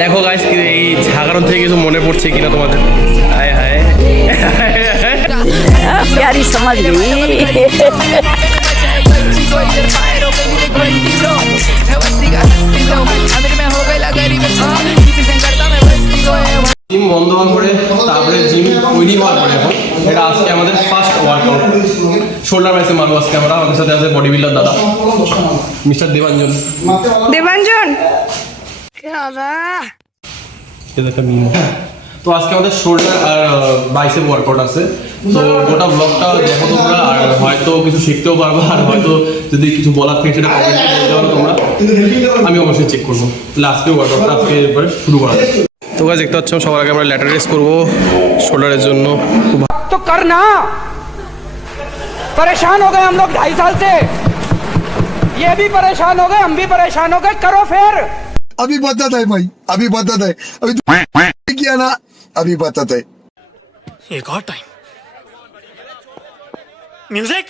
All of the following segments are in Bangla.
দেখো গাইস এই ঝাগারন থেকে কিছু মনে পড়ছে কিনা তোমাদের? হায় হায় प्यारी समझ गई। জিম বন্ধ হওয়ার পরে তারপরে জিম তৈরি হওয়ার পরে এখন এটা আজকে আমাদের ফার্স্ট ওয়ার্কআউট শোল্ডার বাইসে মারবো আজকে আমরা। আমাদের সাথে আছে বডি বিল্ডার দাদা মিস্টার দেবাঞ্জন। देवांजन তো আজকে আমাদের শোল্ডার আর বাইসেপ ওয়ার্কআউট আছে। তো গোটা ব্লগটা দেখো তোমরা, আর হয়তো কিছু শিখতেও পারবে, আর হয়তো যদি কিছু বলার থেকে সেটা কমেন্টে বলতে পারো তোমরা, আমি অবশ্যই চেক করবো। তাহলে আজকে ওয়ার্কআউটটা আজকে এরপরে শুরু করা যায়। তো গাইস দেখতে পাচ্ছ সবার আগে আমরা ল্যাটার রেস করবো শোল্ডারের জন্য। तो करना परेशान हो गए हम लोग 2.5 साल से, ये भी परेशान हो गए, हम भी परेशान हो गए, करो फिर। अभी बताता है भाई, अभी बताता है, अभी किया ना, अभी बताता है। एक और टाइम म्यूजिक।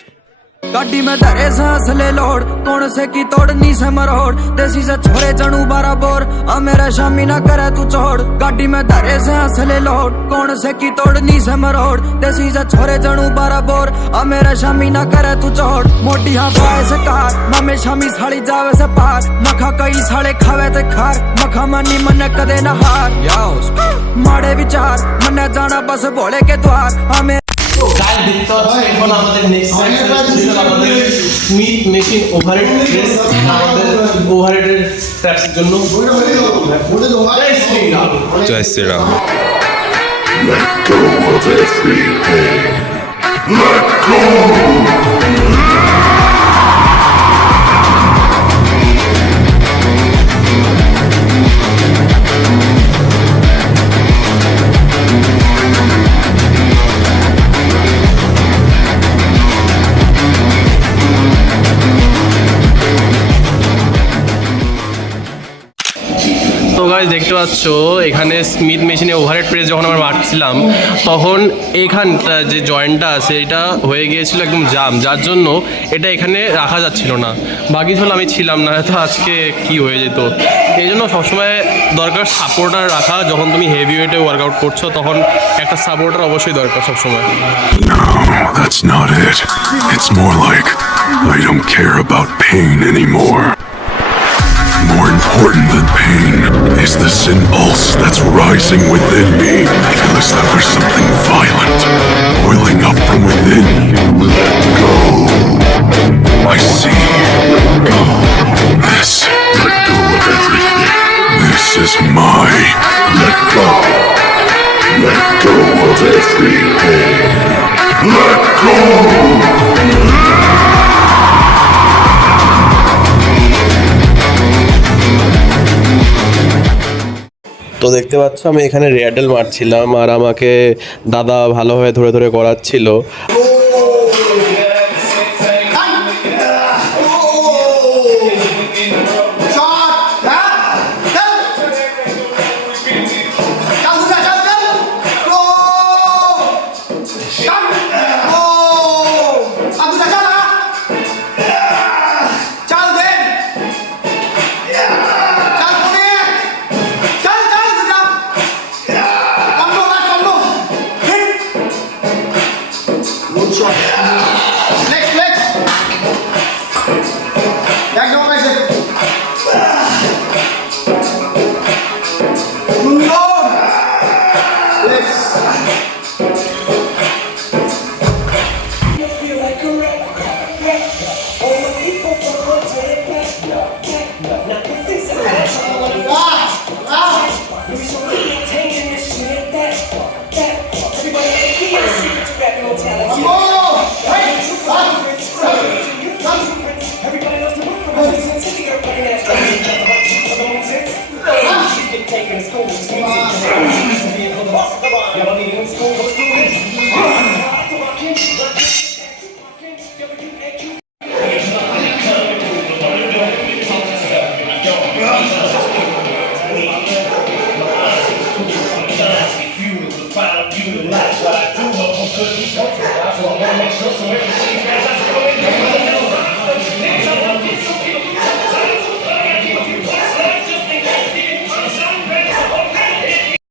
गाड़ी में धरे सांस ले लोड, कौन से की तोड़नी से मरोड़, देसी से छोरे चणू बारा बोर, आ मेरा शामी ना करे तू छोड़। गाड़ी में धरे सांस ले लोड, कौन से की तोड़नी से मरोड़, देसी से छोरे चणू बारा बोर, आ मेरा शामी ना करे तू छोड़। मोटी हाँ पाए से कार, मामे शामी साड़ी जावे से पार, मखा कई साले खावे ते खार, मखा मनी मन कदे ना हार। माड़े विचार मन्ने जाना बस भोले के द्वार, हमें গাইস দেখতে পাচ্ছ এখন আমাদের নেক্সট সেকশন আমাদের স্মিথ মেশিন ওভারহেড প্রেস। আমাদের ওভারহেডের ট্র্যাপের জন্য জয় Shri Ram. Let go of everything. Let go. তো গাইস দেখতে পাচ্ছ এখানে স্মিথ মেশিনে ওভারহেড প্রেস যখন আমরা মারছিলাম তখন এইখানটা যে জয়েন্টটা আছে এটা হয়ে গিয়েছিল একদম জাম, যার জন্য এটা এখানে রাখা যাচ্ছিল না। বাকি হলো আমি ছিলাম না, তো আজকে কি হয়ে যেত। এই জন্য সবসময় দরকার সাপোর্টার রাখা। যখন তুমি হেভি ওয়েটে ওয়ার্কআউট করছো তখন একটা সাপোর্টার অবশ্যই দরকার সবসময়। No, that's not it. It's more like I don't care about pain anymore. More important than pain is this impulse that's rising within me. I feel as though there's something violent boiling up from within. Let go. I see. Let go. This. Let go of everything. This is my. Let go. Let go of everything. Let go. তো দেখতে পাচ্ছ আমি এখানে রিয়াডেল মারছিলাম আর আমাকে দাদা ভালোভাবে ধরে ধরে করাচ্ছিল।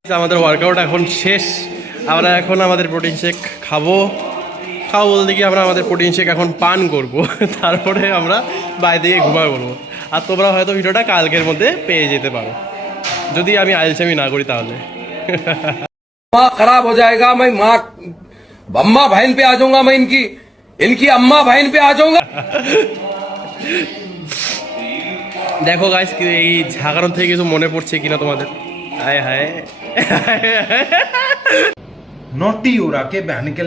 আমাদের ওয়ার্কআউট এখন শেষ। আমরা এখন আমাদের প্রোটিন শেক খাবো বলতে কি আমরা আমাদের প্রোটিন শেক এখন পান করব, তারপরে আমরা বাইরে থেকে ঘুমায় পড়বো। আর তোমরা হয়তো ভিডিওটা কালকের মধ্যে পেয়ে যেতে পারো, যদি আমি আইলসামি না করি তাহলে। माँ खराब हो जाएगा, मैं माँ अम्मा बहन पे आ जाऊंगा, मैं इनकी अम्मा बहन पे आ जाऊंगा। দেখো গাইস, এই ঝাঁকানোর থেকে কিছু মনে পড়ছে কিনা তোমাদের? হায় হায় नोटी उड़ा के बहन के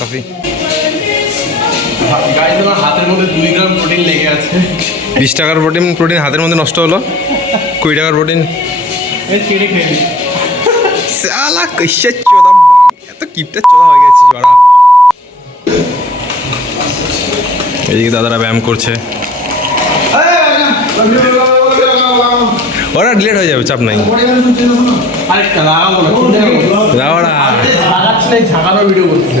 কফি গাইস, আমার হাতের মধ্যে 2 গ্রাম প্রোটিন লেগে আছে। 20 টাকার প্রোটিন হাতের মধ্যে নষ্ট হলো। 20 টাকার প্রোটিন কেটে খেয়ে সালা কইছে চোদা, এত কিপটা চোদা হয়ে গেছে জড়া। এইদিকে দাদারা ব্যায়াম করছে, ওরা ডিলেট হয়ে যাবে, চাপ নাই। আরেকটা লাগাবো না, দাওড়া ঝাঁকানোর ভিডিও করছি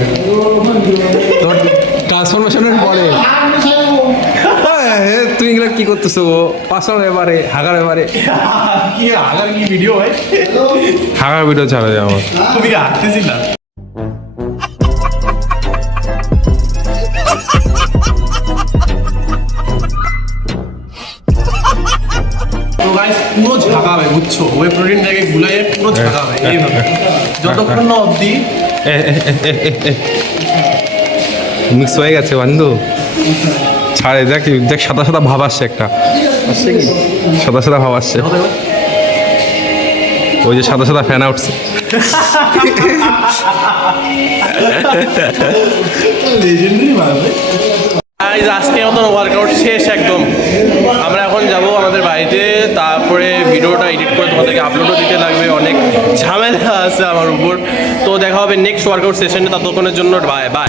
তোর ট্রান্সফরমেশনের পরে তুই এগুলো কি করতেছো? পাশার ব্যাপারে, হাগার ব্যাপারে, কি আগার কি ভিডিও হয়? হাগার ভিডিও ছাড়া যায় আমার। তুমি কি হাঁটতেছি না? তো গাইস, পুরো ঝাঁকাবে, বুঝছো? ওই প্রোটিনটাকে গুলাইয়ে পুরো ঝাঁকাবে এইভাবে, যতক্ষণ না অবধি মিক্স হয়ে গেছে বন্ধু। ছাড়ে দেখ, দেখ সাদা সাদা ভাব আসছে একটা, আসছে কি সাদা সাদা ভাব আসছে, ওই যে সাদা সাদা ফ্যান উঠছে। আজকে মতন ওয়ার্কআউট শেষ একদম। আমরা এখন যাব আমাদের বাড়িতে, তারপরে ভিডিওটা এডিট করে তোমাদেরকে আপলোডও দিতে লাগবে, অনেক ঝামেলা আছে আমার উপর। তো দেখা হবে নেক্সট ওয়ার্কআউট সেশনে, ততক্ষণের জন্য বাই বাই।